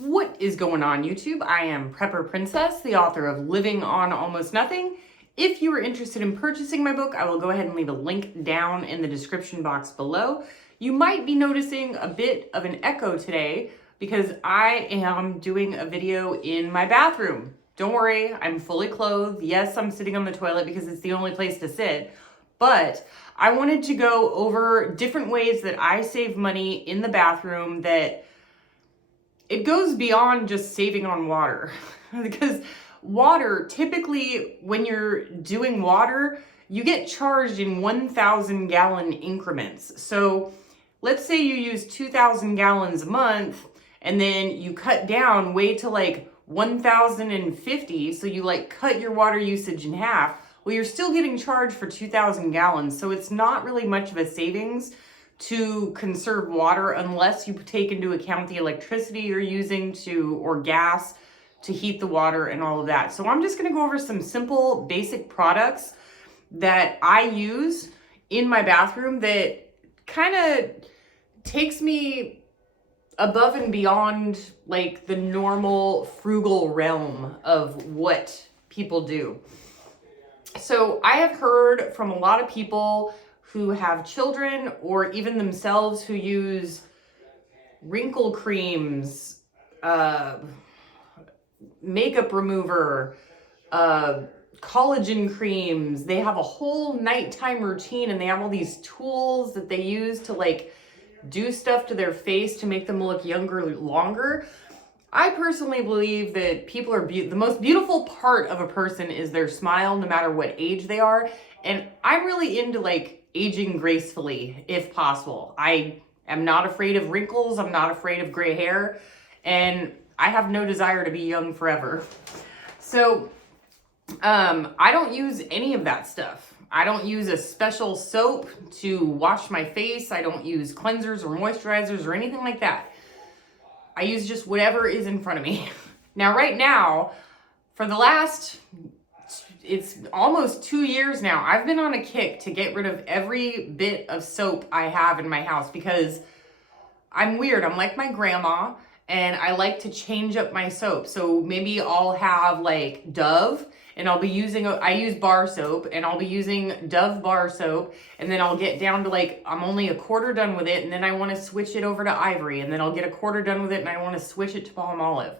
What is going on, YouTube? I am Prepper Princess, the author of Living on Almost Nothing. If you are interested in purchasing my book, I will go ahead and leave a link down in the description box below. You might be noticing a bit of an echo today because I am doing a video in my bathroom. Don't worry, I'm fully clothed. Yes, I'm sitting on the toilet because it's the only place to sit, but I wanted to go over different ways that I save money in the bathroom that it goes beyond just saving on water. Because water, typically when you're doing water, you get charged in 1,000 gallon increments. So let's say you use 2,000 gallons a month and then you cut down way to like 1,050. So you like cut your water usage in half. Well, you're still getting charged for 2,000 gallons. So it's not really much of a savings to conserve water unless you take into account the electricity you're using or gas to heat the water and all of that. So I'm just gonna go over some simple basic products that I use in my bathroom that kind of takes me above and beyond like the normal frugal realm of what people do. So I have heard from a lot of people who have children or even themselves who use wrinkle creams, makeup remover, collagen creams. They have a whole nighttime routine and they have all these tools that they use to like do stuff to their face to make them look younger longer. I personally believe that people are the most beautiful part of a person is their smile, no matter what age they are. And I'm really into like aging gracefully, if possible. I am not afraid of wrinkles. I'm not afraid of gray hair. And I have no desire to be young forever. So I don't use any of that stuff. I don't use a special soap to wash my face. I don't use cleansers or moisturizers or anything like that. I use just whatever is in front of me. Now, right now, for the last, it's almost 2 years now, I've been on a kick to get rid of every bit of soap I have in my house because I'm weird. I'm like my grandma and I like to change up my soap. So maybe I'll have like Dove and I'll be using, I use bar soap and I'll be using Dove bar soap. And then I'll get down to like, I'm only a quarter done with it. And then I want to switch it over to Ivory. And then I'll get a quarter done with it and I want to switch it to Palmolive.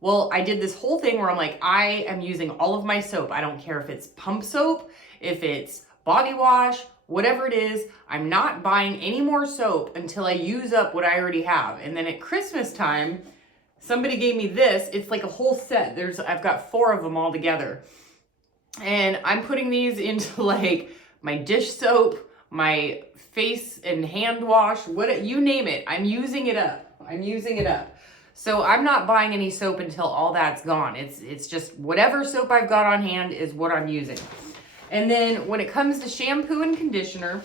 Well, I did this whole thing where I'm like, I am using all of my soap. I don't care if it's pump soap, if it's body wash, whatever it is. I'm not buying any more soap until I use up what I already have. And then at Christmas time, somebody gave me this. It's like a whole set. I've got 4 of them all together. And I'm putting these into like my dish soap, my face and hand wash, you name it. I'm using it up. I'm using it up. So I'm not buying any soap until all that's gone. It's just whatever soap I've got on hand is what I'm using. And then when it comes to shampoo and conditioner,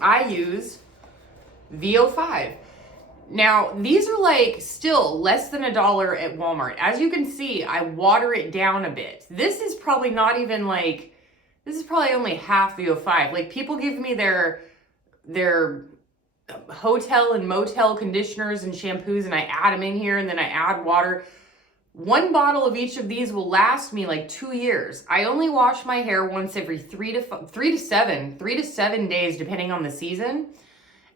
I use VO5. Now, these are like still less than $1 at Walmart. As you can see, I water it down a bit. This is probably not even like, this is probably only half VO5. Like people give me their hotel and motel conditioners and shampoos and I add them in here and then I add water. 1 bottle of each of these will last me like 2 years. I only wash my hair once every 3 to 7 days, depending on the season.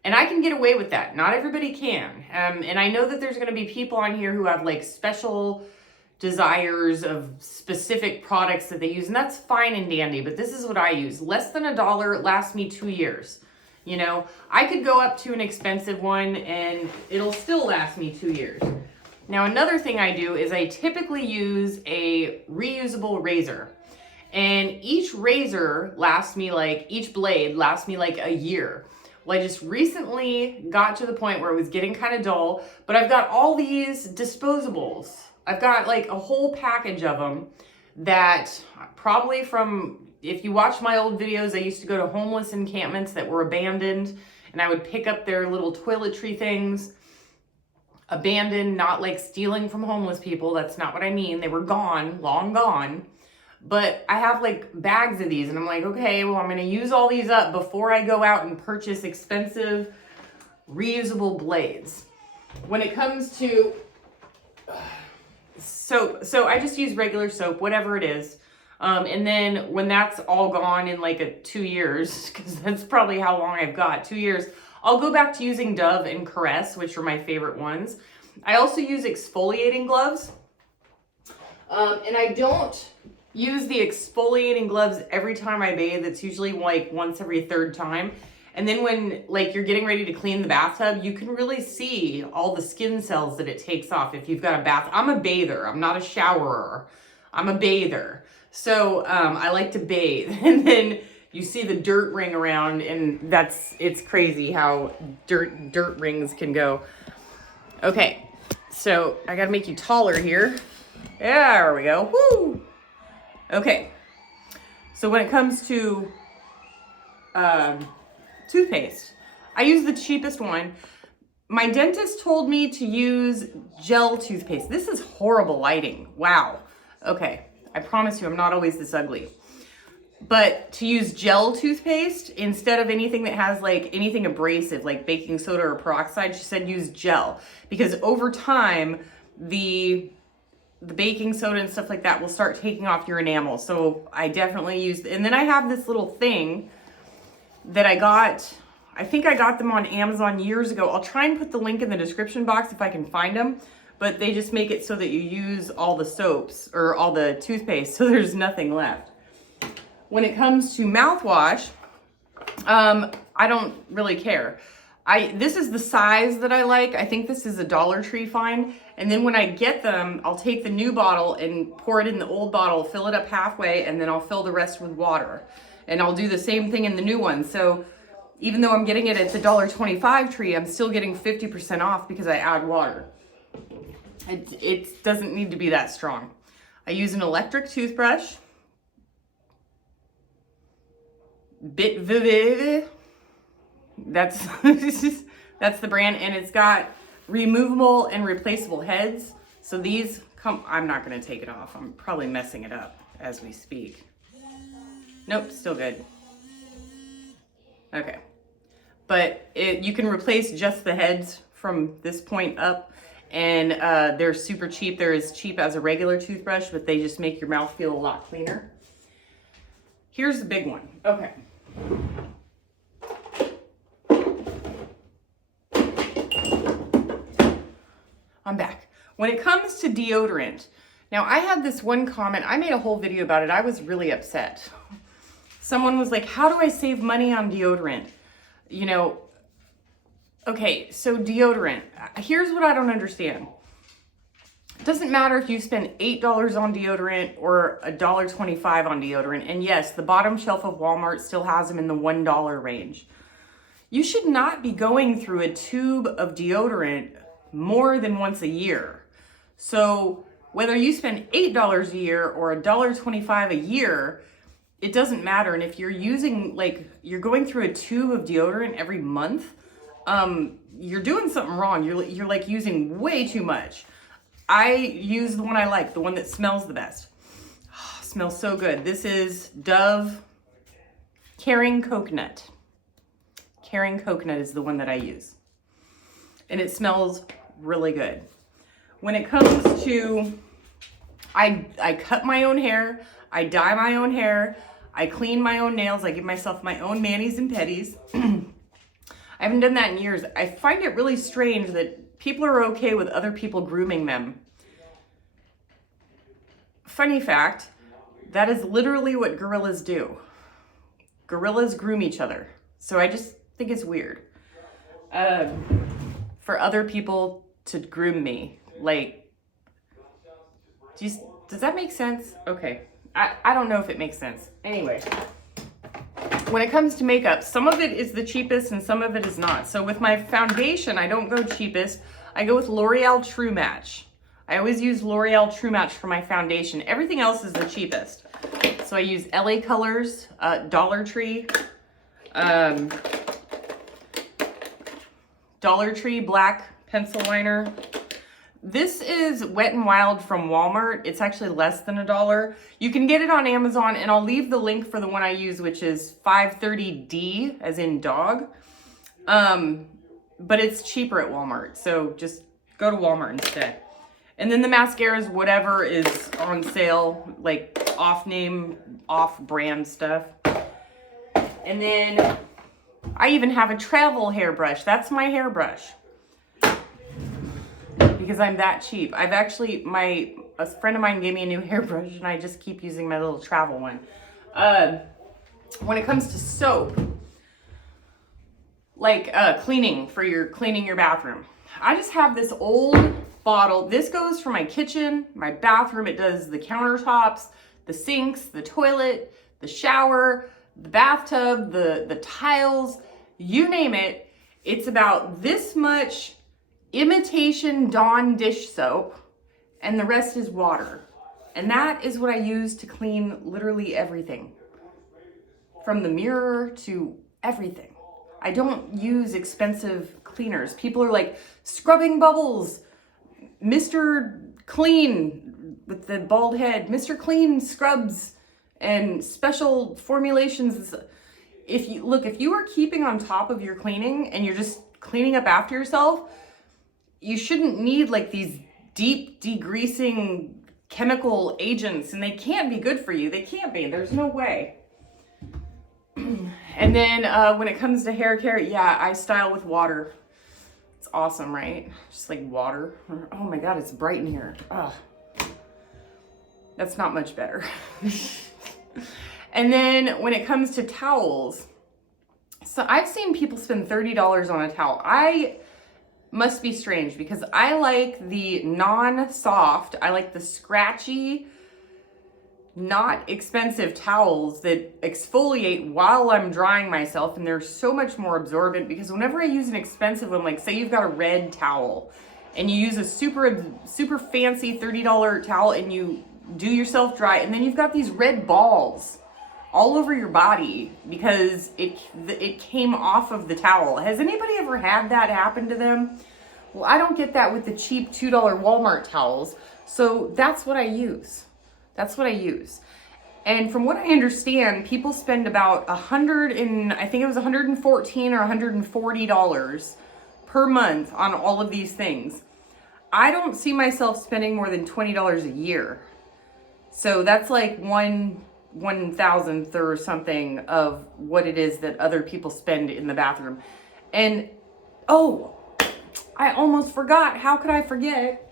And I can get away with that. Not everybody can. And I know that there's going to be people on here who have like special desires of specific products that they use. And that's fine and dandy, but this is what I use. Less than $1 lasts me 2 years. You know, I could go up to an expensive one and it'll still last me 2 years. Now, another thing I do is I typically use a reusable razor. And each razor lasts me like, each blade lasts me like a year. Well, I just recently got to the point where it was getting kind of dull, but I've got all these disposables. I've got like a whole package of them that probably from, if you watch my old videos, I used to go to homeless encampments that were abandoned and I would pick up their little toiletry things. Abandoned, not like stealing from homeless people. That's not what I mean. They were gone, long gone. But I have like bags of these and I'm like, okay, well, I'm going to use all these up before I go out and purchase expensive reusable blades. when it comes to soap, so I just use regular soap, whatever it is. And then when that's all gone in like 2 years, because that's probably how long I've got, 2 years, I'll go back to using Dove and Caress, which are my favorite ones. I also use exfoliating gloves. And I don't use the exfoliating gloves every time I bathe. It's usually like once every third time. And then when like you're getting ready to clean the bathtub, you can really see all the skin cells that it takes off if you've got a bath. I'm a bather. I'm not a showerer. I'm a bather. So I like to bathe. And then you see the dirt ring around, and it's crazy how dirt rings can go. Okay, so I gotta make you taller here. Yeah, there we go. Woo! Okay, so when it comes to toothpaste, I use the cheapest one. My dentist told me to use gel toothpaste. This is horrible lighting. Wow. Okay, I promise you I'm not always this ugly. But to use gel toothpaste instead of anything that has like anything abrasive like baking soda or peroxide, she said use gel, because over time the baking soda and stuff like that will start taking off your enamel. So I definitely use, and then I have this little thing that I got, I think I got them on Amazon years ago. I'll try and put the link in the description box if I can find them, but they just make it so that you use all the soaps or all the toothpaste so there's nothing left. When it comes to mouthwash, I don't really care. This is the size that I like. I think this is a Dollar Tree find. And then when I get them, I'll take the new bottle and pour it in the old bottle, fill it up halfway, and then I'll fill the rest with water. And I'll do the same thing in the new one. So even though I'm getting it at the $1.25 Tree, I'm still getting 50% off because I add water. It doesn't need to be that strong. I use an electric toothbrush. Bit Vivid. That's that's the brand, and it's got removable and replaceable heads. So these come, I'm not going to take it off. I'm probably messing it up as we speak. Nope, still good. Okay. But you can replace just the heads from this point up, and they're super cheap. They're as cheap as a regular toothbrush, but they just make your mouth feel a lot cleaner. Here's the big one. Okay. I'm back. When it comes to deodorant, now I had this one comment, I made a whole video about it. I was really upset. Someone was like, how do I save money on deodorant? You know, okay, so deodorant, here's what I don't understand. It doesn't matter if you spend $8 on deodorant or $1.25 on deodorant. And yes, the bottom shelf of Walmart still has them in the $1 range. You should not be going through a tube of deodorant more than once a year. So whether you spend $8 a year or $1.25 a year, it doesn't matter. And if you're using, like, you're going through a tube of deodorant every month, you're doing something wrong. You're like using way too much. I use the one I like, the one that smells the best. Oh, smells so good. This is Dove Caring Coconut. Caring Coconut is the one that I use. And it smells really good. When it comes to, I cut my own hair, I dye my own hair, I clean my own nails, I give myself my own manis and petties. I haven't done that in years. I find it really strange that people are okay with other people grooming them. Funny fact, that is literally what gorillas do. Gorillas groom each other. So I just think it's weird. For other people to groom me. Like, does that make sense? Okay. I don't know if it makes sense. Anyway, when it comes to makeup, some of it is the cheapest and some of it is not. So with my foundation, I don't go cheapest. I go with L'Oreal True Match. I always use L'Oreal True Match for my foundation. Everything else is the cheapest. So I use LA Colors, Dollar Tree, black pencil liner. This is Wet n Wild from Walmart. It's actually less than $1. You can get it on Amazon, and I'll leave the link for the one I use, which is 530D, as in dog. but it's cheaper at Walmart. So just go to Walmart instead. And then the mascaras, whatever is on sale, like off-name, off-brand stuff. And then I even have a travel hairbrush. That's my hairbrush. Because I'm that cheap. I've actually, a friend of mine gave me a new hairbrush and I just keep using my little travel one. When it comes to soap, like cleaning your bathroom, I just have this old bottle. This goes for my kitchen, my bathroom. It does the countertops, the sinks, the toilet, the shower, the bathtub, the tiles, you name it. It's about this much imitation Dawn dish soap, and the rest is water. And that is what I use to clean literally everything. From the mirror to everything. I don't use expensive cleaners. People are like, scrubbing bubbles, Mr. Clean with the bald head, Mr. Clean scrubs and special formulations. If you are keeping on top of your cleaning and you're just cleaning up after yourself, you shouldn't need like these deep degreasing chemical agents, and they can't be good for you. They can't be. There's no way. And then when it comes to hair care, yeah, I style with water. It's awesome, right? Just like water. Oh my God, it's bright in here. Ugh. That's not much better. And then when it comes to towels, so I've seen people spend $30 on a towel. I must be strange because I like the non-soft, I like the scratchy, not expensive towels that exfoliate while I'm drying myself, and they're so much more absorbent. Because whenever I use an expensive one, like say you've got a red towel and you use a super fancy $30 towel and you do yourself dry, and then you've got these red balls all over your body because it came off of the towel. Has anybody ever had that happen to them? Well, I don't get that with the cheap $2 Walmart towels. So that's what I use. That's what I use. And from what I understand, people spend about I think it was $114 or $140 per month on all of these things. I don't see myself spending more than $20 a year. So that's like 1/1000th or something of what it is that other people spend in the bathroom. And oh, I almost forgot. How could I forget?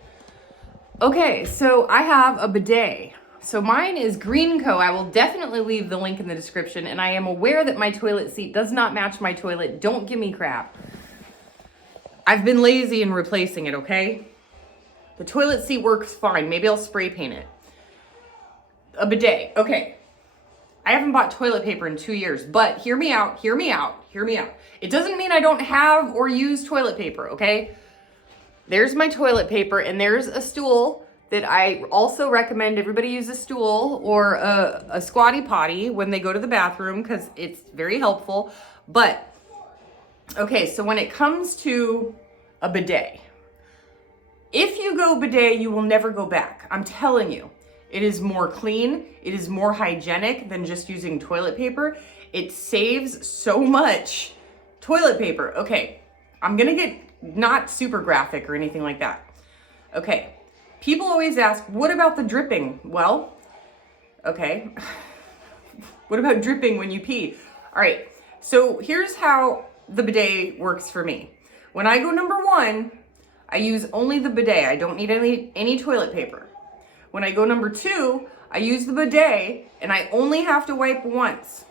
Okay, so I have a bidet. So mine is Greenco. I will definitely leave the link in the description. And I am aware that my toilet seat does not match my toilet. Don't give me crap. I've been lazy in replacing it, okay? The toilet seat works fine. Maybe I'll spray paint it. A bidet. Okay. I haven't bought toilet paper in 2 years, but hear me out, hear me out, hear me out. It doesn't mean I don't have or use toilet paper, okay? There's my toilet paper, and there's a stool that I also recommend everybody use a stool or a squatty potty when they go to the bathroom because it's very helpful. But, okay, so when it comes to a bidet, if you go bidet, you will never go back. I'm telling you. It is more clean. It is more hygienic than just using toilet paper. It saves so much toilet paper. Okay, I'm gonna get not super graphic or anything like that. Okay, people always ask, what about the dripping? Well, okay, what about dripping when you pee? All right, so here's how the bidet works for me. When I go number one, I use only the bidet. I don't need any toilet paper. When I go number two, I use the bidet and I only have to wipe once.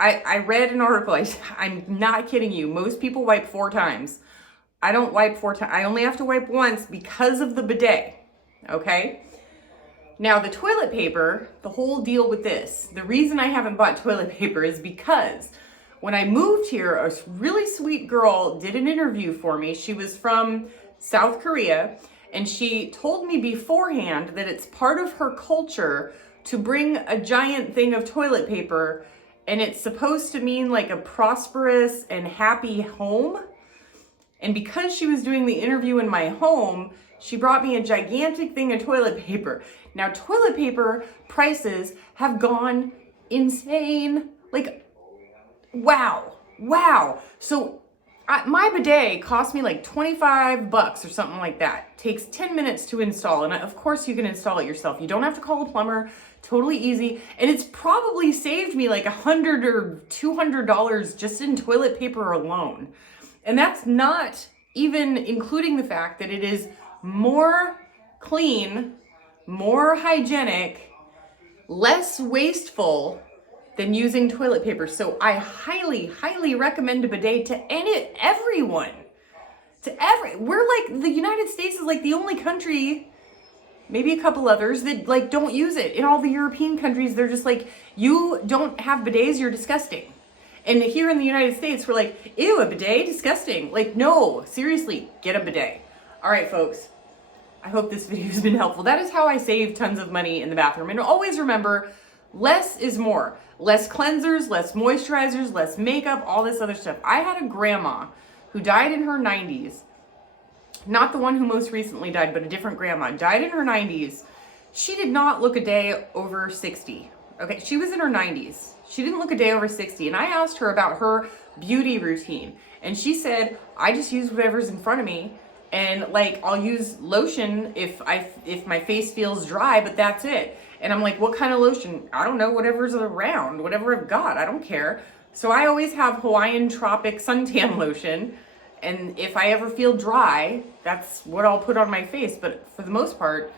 I read an article, I'm not kidding you, most people wipe 4 times. I don't wipe 4 times, I only have to wipe once because of the bidet, okay? Now the toilet paper, the whole deal with this, the reason I haven't bought toilet paper is because when I moved here, a really sweet girl did an interview for me. She was from South Korea. And she told me beforehand that it's part of her culture to bring a giant thing of toilet paper, and it's supposed to mean like a prosperous and happy home. And because she was doing the interview in my home, she brought me a gigantic thing of toilet paper. Now, toilet paper prices have gone insane. Like, wow. So My bidet cost me like 25 bucks or something like that. Takes 10 minutes to install. And of course you can install it yourself. You don't have to call a plumber. Totally easy. And it's probably saved me like $100 or $200 just in toilet paper alone. And that's not even including the fact that it is more clean, more hygienic, less wasteful than using toilet paper. So I highly, highly recommend a bidet to everyone. We're like, the United States is like the only country, maybe a couple others, that like don't use it. In all the European countries, they're just like, you don't have bidets, you're disgusting. And here in the United States, we're like, ew, a bidet, disgusting. Like, no, seriously, get a bidet. All right, folks. I hope this video has been helpful. That is how I save tons of money in the bathroom. And always remember, less is more. Less cleansers, less moisturizers, less makeup, all this other stuff. I had a grandma who died in her 90s. Not the one who most recently died, but a different grandma. Died in her 90s. She did not look a day over 60. Okay, she was in her 90s. She didn't look a day over 60. And I asked her about her beauty routine. And she said, I just use whatever's in front of me. And like, I'll use lotion if my face feels dry, but that's it. And I'm like, what kind of lotion? I don't know, whatever's around, whatever I've got, I don't care. So I always have Hawaiian Tropic suntan lotion. And if I ever feel dry, that's what I'll put on my face. But for the most part,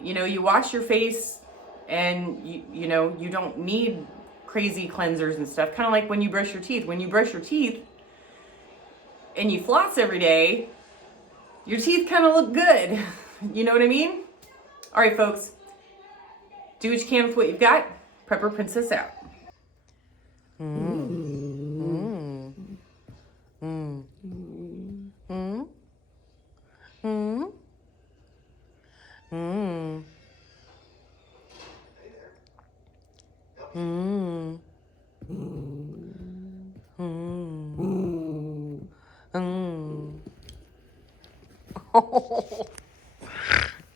you know, you wash your face and you know, you don't need crazy cleansers and stuff. Kind of like when you brush your teeth. When you brush your teeth and you floss every day, your teeth kind of look good. You know what I mean? All right, folks. Do what you can with what you've got. Prepper Princess out.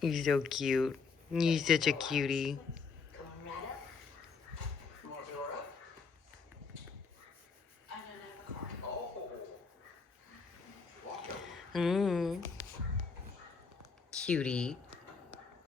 You're so cute. You're such a cutie. Cutie.